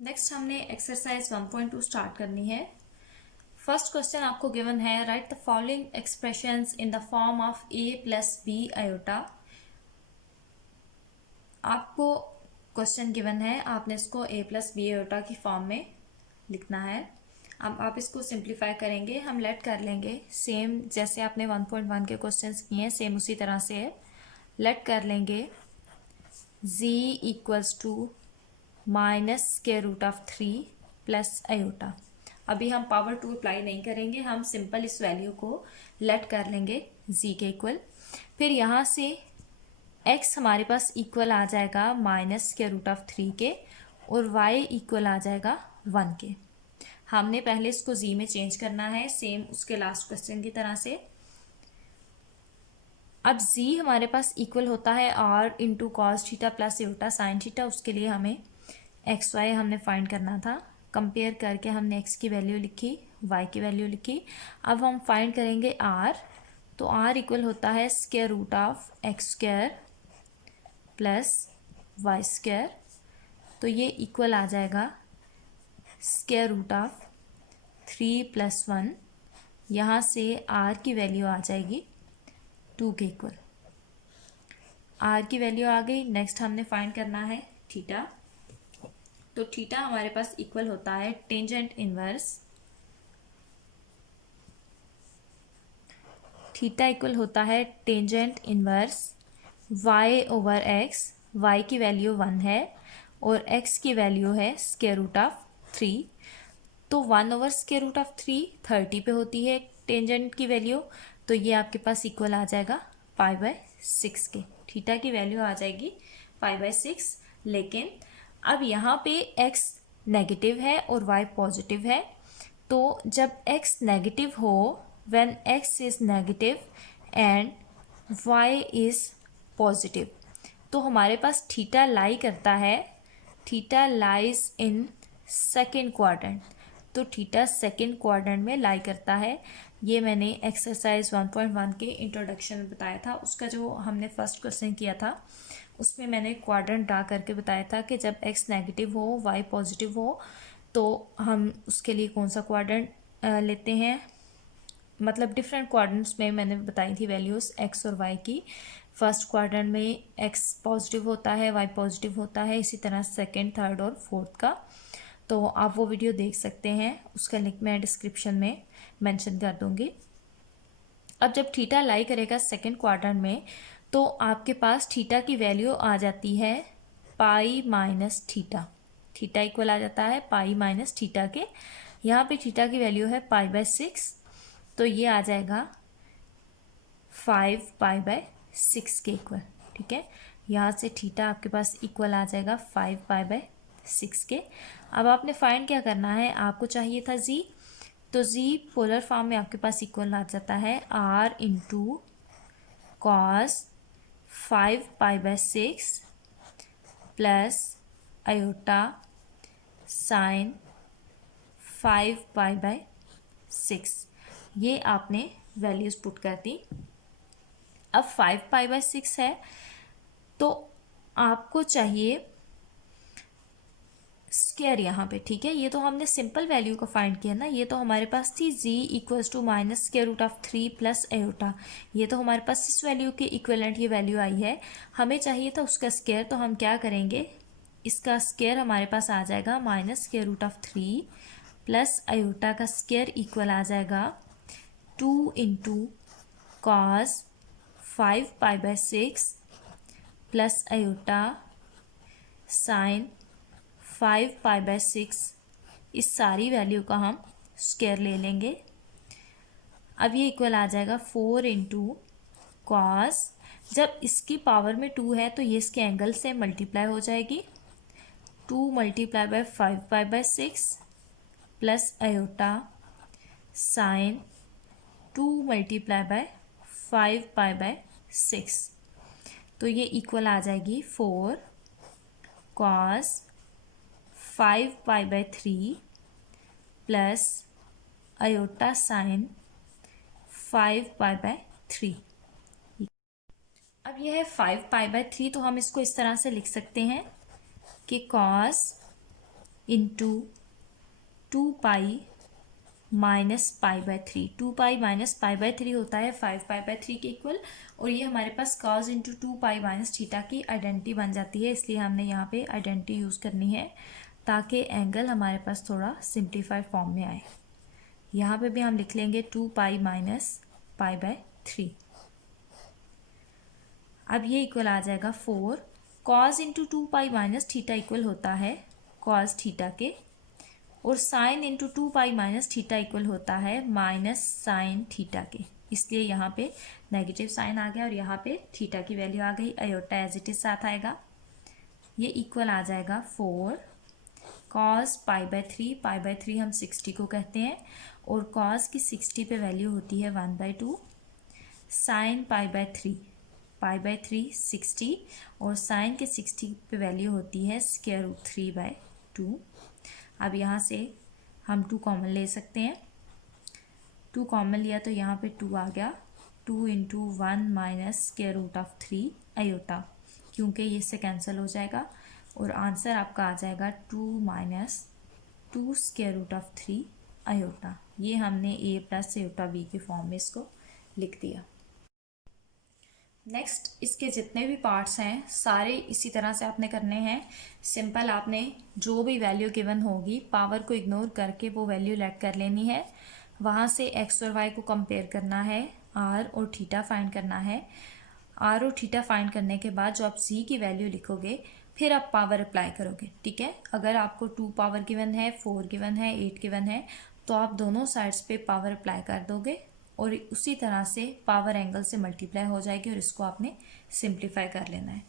Next हमने exercise 1.2 start करनी है। फर्स्ट क्वेश्चन आपको गिवन है, write the following expressions in the form of a plus B iota. आपको क्वेश्चन गिवन है, आपने इसको a प्लस बी आयोटा की फॉर्म में लिखना है। अब आप इसको सिंप्लीफाई करेंगे, हम लेट कर लेंगे सेम जैसे आपने 1.1 के क्वेश्चंस किए हैं, सेम उसी तरह से है। लेट कर लेंगे z equals to minus square root of 3 plus iota. अभी हम पावर टू अप्लाई नहीं करेंगे, हम सिंपल इस वैल्यू को लेट कर लेंगे z के इक्वल। फिर यहाँ से x हमारे पास इक्वल आ जाएगा माइनस स्क्वायर रूट ऑफ 3 के और y इक्वल आ जाएगा 1 के। हमने पहले इसको z में चेंज करना है, सेम उसके लास्ट क्वेश्चन की तरह से। अब z हमारे पास इक्वल होता है r into cos theta plus iota sine theta. उसके लिए हमें एक्स वाई हमने फाइंड करना था। कंपेयर करके हमने x की वैल्यू लिखी, y की वैल्यू लिखी। अब हम फाइंड करेंगे r, तो r इक्वल होता है square root of X square plus Y square. तो ये इक्वल आ जाएगा स्क्वायर रूट ऑफ 3 प्लस 1। यहाँ से r की वैल्यू आ जाएगी 2 के इक्वल। r की वैल्यू आ गई। नेक्स्ट हमने फाइंड करना है थीटा। तो थीटा हमारे पास इक्वल होता है टेंजेंट इनवर्स, थीटा इक्वल होता है tangent inverse y over x। y की वैल्यू 1 है और x की वैल्यू है स्क्वायर रूट ऑफ 3। तो 1 ओवर स्क्वायर रूट ऑफ 3 30 पे होती है टेंजेंट की वैल्यू। तो ये आपके पास इक्वल आ जाएगा पाई बाय 6 के। थीटा की वैल्यू आ जाएगी पाई बाय 6। लेकिन अब यहाँ पे x नेगेटिव है और y पॉजिटिव है। तो जब x नेगेटिव हो, when x is negative and y is positive, तो हमारे पास थीटा लाई करता है, theta lies in second quadrant. तो थीटा सेकेंड क्वाड्रेंट में लाई करता है। ये मैंने एक्सरसाइज 1.1 के इंट्रोडक्शन में बताया था। उसका जो हमने फर्स्ट क्वेश्चन किया था उसमें मैंने क्वाड्रेंट ड्रा करके बताया था कि जब x नेगेटिव हो, y पॉजिटिव हो, तो हम उसके लिए कौन सा क्वाड्रेंट लेते हैं। मतलब डिफरेंट क्वाड्रेंट्स में मैंने बताई थी वैल्यूज़ x और y की। फर्स्ट क्वाड्रेंट में x पॉजिटिव होता है, y पॉजिटिव होता है, इसी तरह सेकेंड, थर्ड और फोर्थ का। तो आप वो वीडियो देख सकते हैं, उसका लिंक मैं डिस्क्रिप्शन में मेंशन कर दूंगी। अब जब थीटा लाई करेगा सेकेंड क्वाड्रेंट में, तो आपके पास थीटा की वैल्यू आ जाती है pi minus theta. Theta equal आ जाता है पाई माइनस थीटा के। यहाँ पे थीटा की वैल्यू है पाई बाय 6, तो ये आ जाएगा 5 पाई बाय 6 के इक्वल। ठीक है, यहाँ से थीटा आपके पास इक्वल आ जाएगा 5 पाई बाय 6 के। अब आपने फाइंड क्या करना है, आपको चाहिए था z, तो z पोलर फॉर्म में आपके पास इक्वल आ जाता है r into cos 5 pi by 6 plus iota sine 5 pi by 6। ये आपने वैल्यूज पुट कर दी। अब 5 पाई बाय 6 है, तो आपको चाहिए स्क्वायर यहाँ पे। ठीक है, ये तो हमने सिंपल वैल्यू को फाइंड किया ना। ये तो हमारे पास थी z equals to minus square root of 3 plus iota. ये तो हमारे पास इस वैल्यू के इक्विवेलेंट ये वैल्यू आई है। हमें चाहिए था उसका स्क्वायर, तो हम क्या करेंगे, इसका स्क्वायर हमारे पास आ जाएगा minus square root of 3 plus iota का स्क्वायर इक्वल आ जाएगा 2 into cos 5 pi by 6 plus iota sine 5 pi by 6। इस सारी वैल्यू का हम स्क्वायर ले लेंगे। अब ये इक्वल आ जाएगा 4 इंटू कॉस, जब इसकी पावर में 2 है तो ये इसके एंगल से मल्टीप्लाई हो जाएगी। 2 multiply by 5 pi by 6 plus iota sine 2 multiply by 5 pi by 6। तो ये इक्वल आ जाएगी 4 cos 5 pi bye 3 plus iota sine 5 pi bye 3। अब यह है 5 पाई बाय 3, तो हम इसको इस तरह से लिख सकते हैं कि cos into 2 pi minus pi by 3। 2 pi minus pi by 3 होता है 5 पाई बाय 3 के इक्वल, और ये हमारे पास cos into 2 pi minus theta की आइडेंटिटी बन जाती है, इसलिए हमने यहाँ पे आइडेंटिटी यूज़ करनी है ताकि एंगल हमारे पास थोड़ा सिंप्लीफाइड फॉर्म में आए। यहाँ पे भी हम लिख लेंगे 2 पाई माइनस पाई बाय 3। अब ये इक्वल आ जाएगा 4। Cause into 2 pi minus theta equal होता है कॉज थीटा के, और sine into 2 pi minus theta equal होता है माइनस साइन थीटा के, इसलिए यहाँ पे नेगेटिव साइन आ गया और यहाँ पे थीटा की वैल्यू आ गई। आयोटा एज इट इज साथ आएगा, ये इक्वल आ जाएगा 4 cos pi by 3। Pi by 3 हम 60 को कहते हैं, और कॉस की 60 पे वैल्यू होती है 1/2। Sine pi by 3, pi by 3 60, और साइन के 60 पे वैल्यू होती है स्क्वायर रूट 3/2। अब यहाँ से हम 2 कॉमन ले सकते हैं। 2 कॉमन लिया तो यहाँ पे 2 आ गया। 2 into 1 minus square root of 3 iota, क्योंकि ये इससे कैंसिल हो जाएगा, और आंसर आपका आ जाएगा 2 minus 2 square root of 3 iota. ये हमने a प्लस आयोटा b के फॉर्म में इसको लिख दिया। नेक्स्ट, इसके जितने भी पार्ट्स हैं सारे इसी तरह से आपने करने हैं। सिंपल, आपने जो भी वैल्यू गिवन होगी पावर को इग्नोर करके वो वैल्यू लेट कर लेनी है। वहाँ से x और y को कंपेयर करना है, r और थीटा फाइंड करना है। r और थीटा फाइंड करने के बाद जो आप c की वैल्यू लिखोगे फिर आप पावर अप्लाई करोगे, ठीक है। अगर आपको 2 पावर गिवन है, 4 गिवन है, 8 गिवन है, तो आप दोनों साइड्स पे पावर अप्लाई कर दोगे और उसी तरह से पावर एंगल से मल्टीप्लाई हो जाएगी, और इसको आपने सिंप्लीफाई कर लेना है।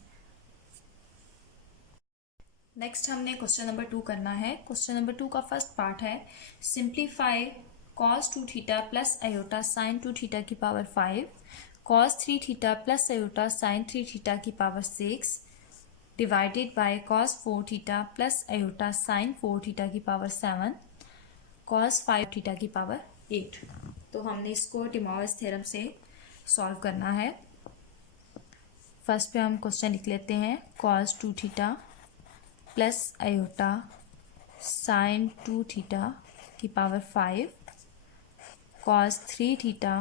नेक्स्ट हमने क्वेश्चन नंबर 2 करना है। क्वेश्चन नंबर 2 का फर्स्ट पार्ट है simplify cos 2 theta plus iota sine 2 theta की power 5, cos 3 theta plus iota sine 3 theta की power 6 divided by cos 4 theta plus iota sine 4 theta की पावर 7, कॉस 5 थीटा की power 8। तो हमने इसको De Morgan's theorem से solve करना है। फर्स्ट पे हम क्वेश्चन लिख लेते हैं cos 2 theta plus iota sine 2 theta की power 5, cos 3 theta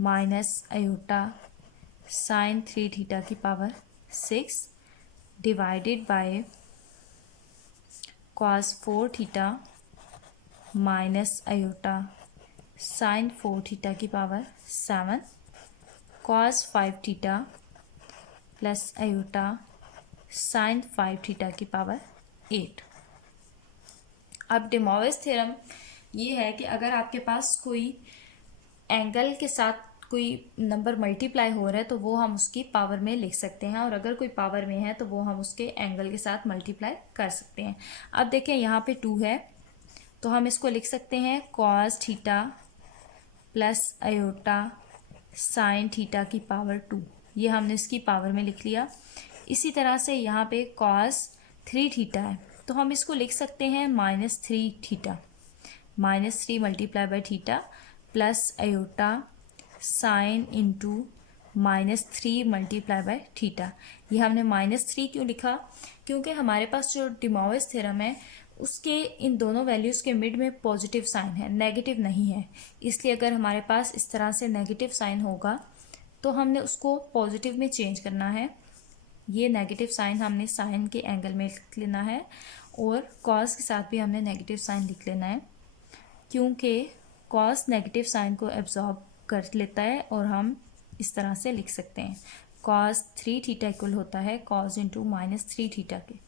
minus iota sine 3 theta की power 6 divided by cos 4 theta minus iota sine 4 theta की power 7, cos 5 theta plus iota sine 5 theta की power 8। अब De Morgan's theorem ये है कि अगर आपके पास कोई एंगल के साथ कोई नंबर मल्टीप्लाई हो रहा है तो वो हम उसकी पावर में लिख सकते हैं, और अगर कोई पावर में है तो वो हम उसके एंगल के साथ मल्टीप्लाई कर सकते हैं। अब देखें यहाँ पे 2 है तो हम इसको लिख सकते हैं cos theta plus iota sine theta की पावर 2, ये हमने इसकी पावर में लिख लिया। इसी तरह से यहाँ पे कॉस 3 थीटा है तो हम इसको लिख सकते हैं -3 theta, -3 multiply by theta plus iota sine into -3 multiply by theta. ये हमने -3 क्यों लिखा, क्योंकि हमारे पास जो डिमॉर्गन्स थ्योरम है उसके इन दोनों वैल्यूज़ के मिड में पॉजिटिव साइन है, नेगेटिव नहीं है। इसलिए अगर हमारे पास इस तरह से नेगेटिव साइन होगा तो हमने उसको पॉजिटिव में चेंज करना है। ये नेगेटिव साइन हमने साइन के एंगल में लिख लेना है, और कॉस के साथ भी हमने नेगेटिव साइन लिख लेना है, क्योंकि कॉस नेगेटिव साइन को एब्जॉर्ब कर लेता है। और हम इस तरह से लिख सकते हैं कॉस 3 थीटा इक्वल होता है कॉस इंटू -3 थीटा के।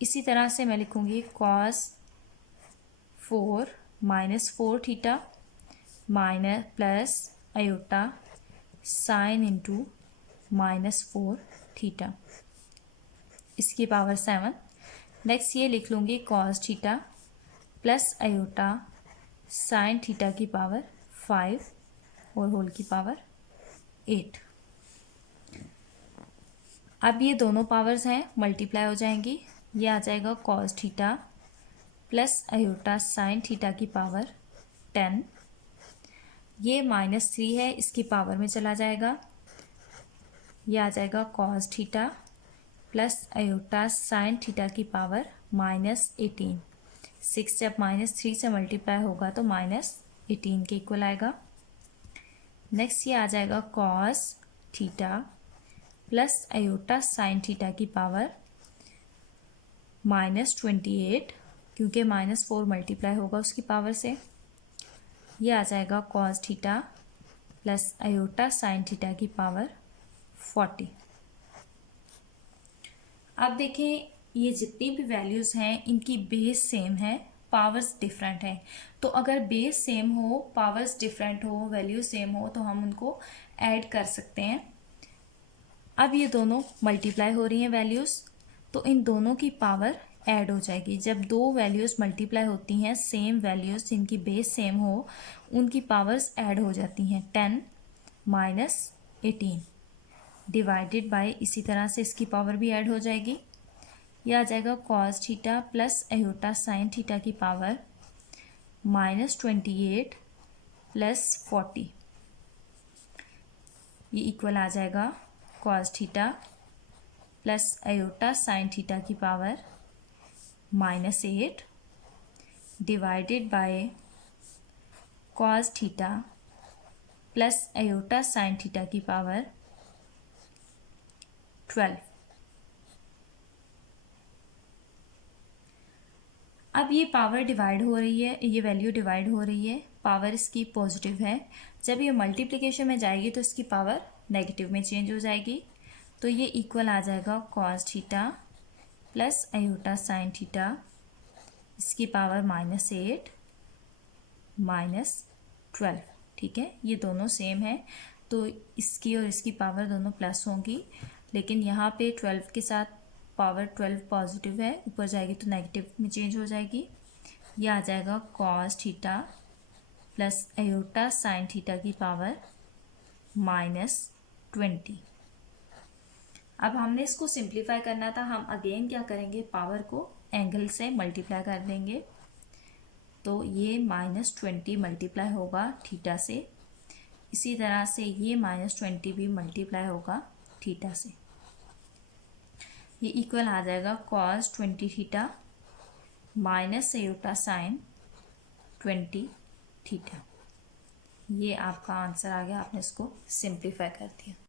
इसी तरह से मैं लिखूंगी cos 4 -4 theta minus plus iota sine into -4 theta इसकी पावर 7। नेक्स्ट ये लिख लूँगी cos theta plus iota sine theta की पावर 5 और होल की पावर 8। अब ये दोनों पावर्स हैं मल्टीप्लाई हो जाएंगी, ये आ जाएगा cos theta plus iota sine theta की पावर 10, ये -3 है इसकी पावर में चला जाएगा, ये आ जाएगा cos theta plus iota sine theta की पावर -18। 6 जब -3 से मल्टीप्लाई होगा तो -18 के इक्वल आएगा। नेक्स्ट ये आ जाएगा cos theta plus iota sine theta की पावर -28, क्योंकि -4 मल्टीप्लाई होगा उसकी पावर से। ये आ जाएगा cos theta plus iota sine theta की पावर 40। अब देखें ये जितनी भी वैल्यूज़ हैं इनकी बेस सेम है, पावर्स डिफरेंट हैं। तो अगर बेस सेम हो, पावर्स डिफरेंट हो, वैल्यू सेम हो तो हम उनको ऐड कर सकते हैं। अब ये दोनों मल्टीप्लाई हो रही हैं वैल्यूज़, तो इन दोनों की पावर ऐड हो जाएगी। जब दो वैल्यूज़ मल्टीप्लाई होती हैं, सेम वैल्यूज़ जिनकी बेस सेम हो, उनकी पावर्स ऐड हो जाती हैं। 10 - 18 डिवाइडेड बाय, इसी तरह से इसकी पावर भी ऐड हो जाएगी। यह आ जाएगा cos theta plus iota sine theta की पावर -28 प्लस 40। ये इक्वल आ जाएगा cos theta plus iota sine theta की power -8 divided by cos theta plus iota sine theta की पावर 12। अब ये पावर डिवाइड हो रही है, ये वैल्यू डिवाइड हो रही है, पावर इसकी पॉजिटिव है। जब ये मल्टीप्लिकेशन में जाएगी तो इसकी पावर नेगेटिव में चेंज हो जाएगी। तो ये इक्वल आ जाएगा cos theta plus iota sine theta, इसकी पावर -8 -12। ठीक है, ये दोनों सेम है तो इसकी और इसकी पावर दोनों प्लस होंगी, लेकिन यहाँ पे 12 के साथ पावर 12 पॉजिटिव है, ऊपर जाएगी तो नेगेटिव में चेंज हो जाएगी। ये आ जाएगा cos theta plus iota sine theta की पावर -20। अब हमने इसको सिंप्लीफाई करना था, हम अगेन क्या करेंगे, पावर को एंगल से मल्टीप्लाई कर देंगे। तो ये -20 मल्टीप्लाई होगा थीटा से, इसी तरह से ये -20 भी मल्टीप्लाई होगा थीटा से। ये इक्वल आ जाएगा cos 20 theta minus iota sign 20 theta. ये आपका आंसर आ गया, आपने इसको सिंप्लीफाई कर दिया।